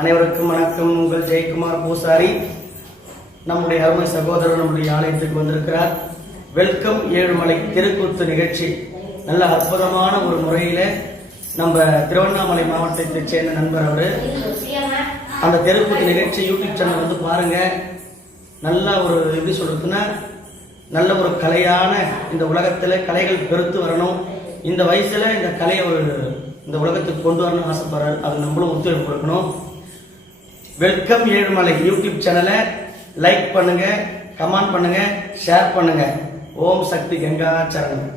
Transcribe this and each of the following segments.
அனைவருக்கும் வணக்கம். உங்கள் ஜெயக்குமார் பூசாரி நம்முடைய அருமை சகோதரர் நம்முடைய ஆலயத்துக்கு வந்திருக்கிறார். வெல்கம் ஏழுமலை தெருக்கூத்து நிகழ்ச்சி நல்ல அற்புதமான ஒரு முறையில நம்ம திருவண்ணாமலை மாவட்டத்தை சேர்ந்த நண்பர் அவரு. அந்த தெருக்கூத்து நிகழ்ச்சி யூடியூப் சேனல் வந்து பாருங்க. நல்ல ஒரு எப்படி சொல்றதுன்னா நல்ல ஒரு கலையான இந்த உலகத்துல கலைகள் பெருத்து வரணும். இந்த வயசுல இந்த கலையை இந்த உலகத்துக்கு கொண்டு வரணும்னு ஆசைப்படுறாரு. அது நம்மளும் ஒத்துழைப்பு கொடுக்கணும். வெல்கம் ஏழுமலை யூடியூப் சேனலை லைக் பண்ணுங்க, கமெண்ட் பண்ணுங்க, ஷேர் பண்ணுங்க. ஓம் சக்தி கங்கா சரணம்.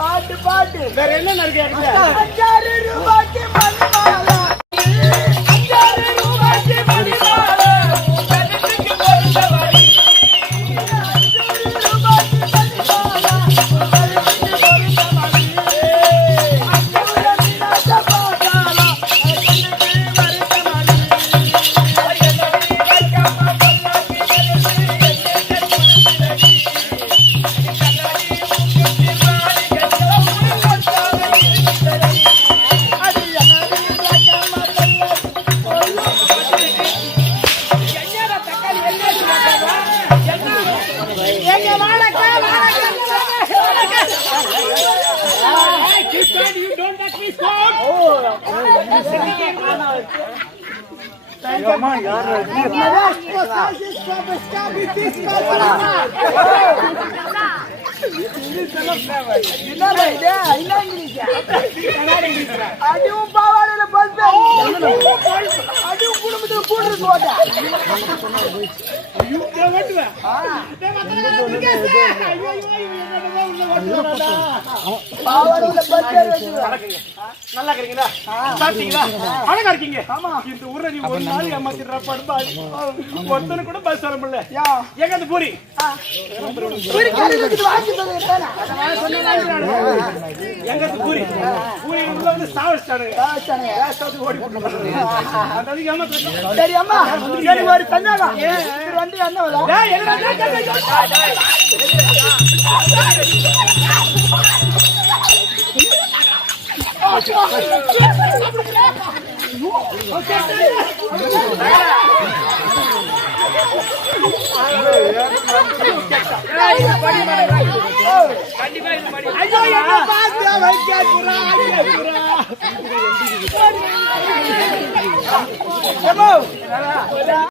பாட்டு பாட்டு வேற என்ன நடக்குது? 5 ரூபாய்க்கு மணிமாலை, 5 ரூபாய்க்கு மணிமாலை, கண்ணுக்கு போட்ட வழி, 5 ரூபாய்க்கு மணிமாலை, கண்ணுக்கு போட்ட வழி, 5 மீனாட்சி பாதாளா, கண்ணுக்கு மறுத்த வழி, ஐயனடி வைக்கம்மா பொல்லாக்கி அதுவும் பாவாடையில பல்பு அதுவும் குடும்பத்துல கூட்டு போட்டா நல்லா இருக்கீங்களா? சாப்பிட்டீங்களா? அழகா இருக்கீங்க. இந்த ஊர்ல நீ ஒரு நாள் ஏமாத்திடுற படுப்பாடி ஒருத்தனு கூட பஸ் வர முடியல. எங்க அந்த பூரி எங்க பூரி பூரி உள்ள வந்து சாவடிச்சானுங்க ஓடி சரி அம்மா சரி ஒரு தந்தாங்க வந்து கண்டிப்பா